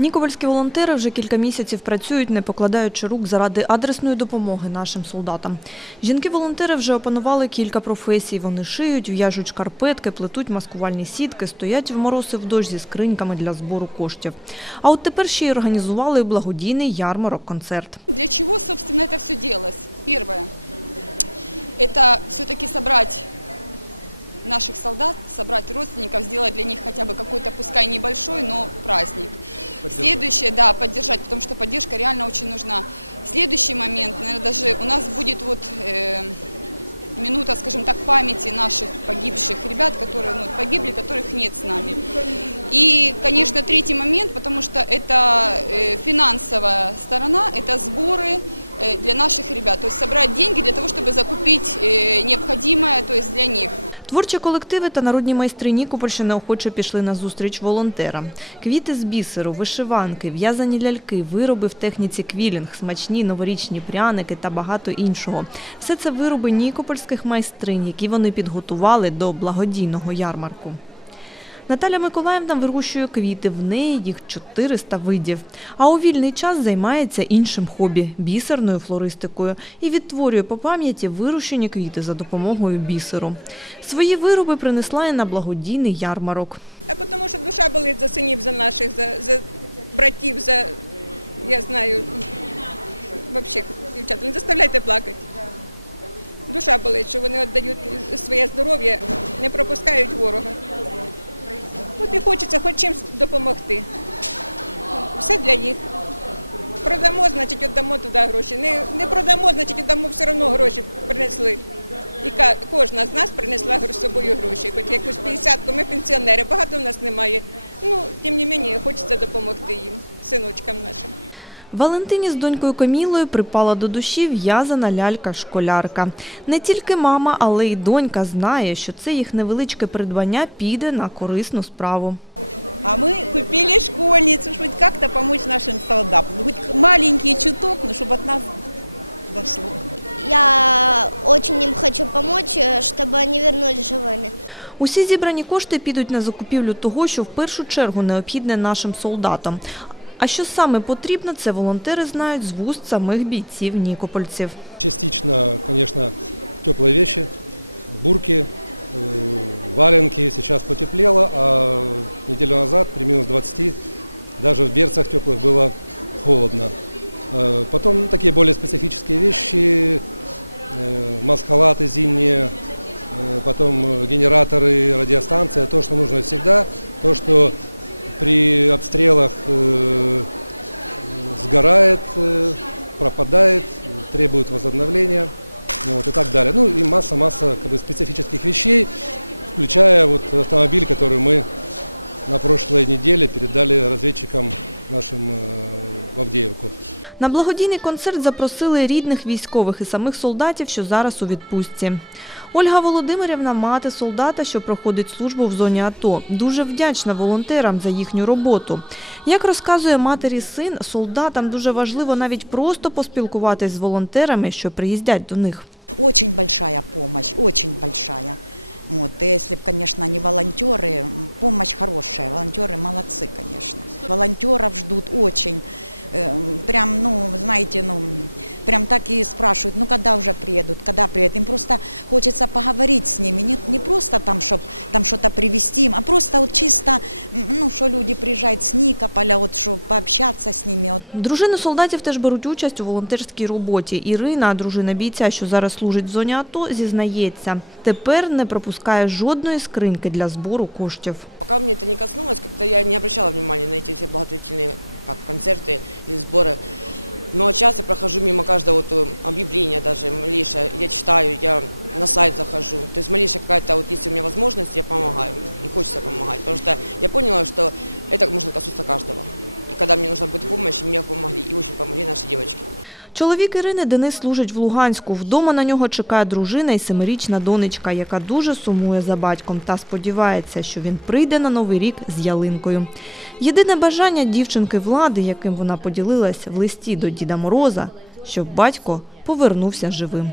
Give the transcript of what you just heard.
Нікопольські волонтери вже кілька місяців працюють, не покладаючи рук заради адресної допомоги нашим солдатам. Жінки-волонтери вже опанували кілька професій. Вони шиють, в'яжуть шкарпетки, плетуть маскувальні сітки, стоять в мороз в дощ зі скриньками для збору коштів. А от тепер ще й організували благодійний ярмарок-концерт. Для чего, собственно, это все делалось? Первое – это все-таки собрать наших солдат, собрать родственников, сделать для них хотя бы какой-то, пускай небольшой, но праздник. Следующее, да, поддержать, потому что поддержка реально очень нужна. Следующий момент, наверное, даже у нас будет вот э, минута, скажем так, памяти наших погибших ребят, которые ну, погибли, которых нет с нами. И, конечно, третий момент, потому что это э, финансовая сторона, это сборы э, для наших ребят, то есть собрать деньги для того, чтобы закупить э, необходимое, то есть для них. Творчі колективи та народні майстри Нікопольщини охоче пішли на зустріч волонтерам. Квіти з бісеру, вишиванки, в'язані ляльки, вироби в техніці квілінг, смачні новорічні пряники та багато іншого. Все це вироби нікопольських майстринь, які вони підготували до благодійного ярмарку. Наталя Миколаївна вирощує квіти, в неї їх 400 видів. А у вільний час займається іншим хобі – бісерною флористикою і відтворює по пам'яті вирощені квіти за допомогою бісеру. Свої вироби принесла і на благодійний ярмарок. А тому що душа болить за синів, за наших, за, за братів, за я знаю. Взагалі, дівчата, не заставляйте плакати. Душа болить, що вони віддають своє здоров'я, не пропускають ворога. От і хочеться хоч чимось допомогти. Все для їх. Продамо, значить, віддамо туди гроші. Не, не продамо, значить, віддамо все одно гроші принесли. І кожна з нас принесла з собою гроші, хоч якусь 50 ми пенсіонери, багато в нас немає. Ну, тим не менше, хочеться допомогти їм, синочкам нашим. Валентині з донькою Камілою припала до душі в'язана лялька-школярка. Не тільки мама, але й донька знає, що це їх невеличке придбання піде на корисну справу. А мы купили школьницу, чтобы хоть как-то помочь нашим солдатам. Хоть маленький чуток, но чтобы от нас дошло. Я очень им хочу помочь, э, чтобы они вернулись живыми. Усі зібрані кошти підуть на закупівлю того, що в першу чергу необхідне нашим солдатам. А що саме потрібно, це волонтери знають з вуст самих бійців Нікопольців. Частично, конечно, теплые вещи, бурки, э, валенки. Сейчас потеплело, а неделю назад при минус 20 даже в берцах теплых было холодно. Э, Потом такие более специфические вещи, э, маск-халаты зимние, э, потом э, генераторы, радиостанция, то, что нужно всегда, то, что при обстрелах э, сгорает, э, пропадает, требует возобновления ну, вот, и так далее. Ну и масса-масса как бы, специфических вещей, включая вот автомобиль, который мы на прошлой неделе передали разведчикам нашим э, в Авдеевку. На благодійний концерт запросили рідних військових і самих солдатів, що зараз у відпустці. Ольга Володимирівна – мати солдата, що проходить службу в зоні АТО. Дуже вдячна волонтерам за їхню роботу. Як розказує матері син, солдатам дуже важливо навіть просто поспілкуватись з волонтерами, що приїздять до них. Очень большая помощь, очень большая. Вот, и если бы, конечно, не волонтеры, помощь хорошая, волонтеры молодцы, конечно. Волонтеров ждут очень. Э, Прям, ну, знаете, ну, прям так и спрашивают, ну, когда уже приедут, когда приедут. Им просто хочется поговорить с ними, не, не просто там, чтобы там что-то привезти им, а просто вот чисто, м, ну, что люди приезжают с Никополя, вот, чтобы пообщаться с ними, вот, Дружини солдатів теж беруть участь у волонтерській роботі. Ірина, дружина бійця, що зараз служить в зоні АТО, зізнається, тепер не пропускає жодної скриньки для збору коштів. Пока мне это не коснулось, как-то я не обращала внимания на эти все благотворительные как, концерты или сборы. Но сейчас я прохожу мимо каждого вот э, объявления даже малейшее, я читаю, я на сайт захожу. То есть малейшая какая-то, вот если у меня возможность, я помогаю. И хочется помогать. Потому что я поняла, что это может коснуться каждого. И когда мне нужна будет помощь, мне помогли. И очень помогли наши девочки. Чоловік Ірини Денис служить в Луганську. Вдома на нього чекає дружина і семирічна донечка, яка дуже сумує за батьком та сподівається, що він прийде на новий рік з ялинкою. Єдине бажання дівчинки влади, яким вона поділилась в листі до Діда Мороза, щоб батько повернувся живим.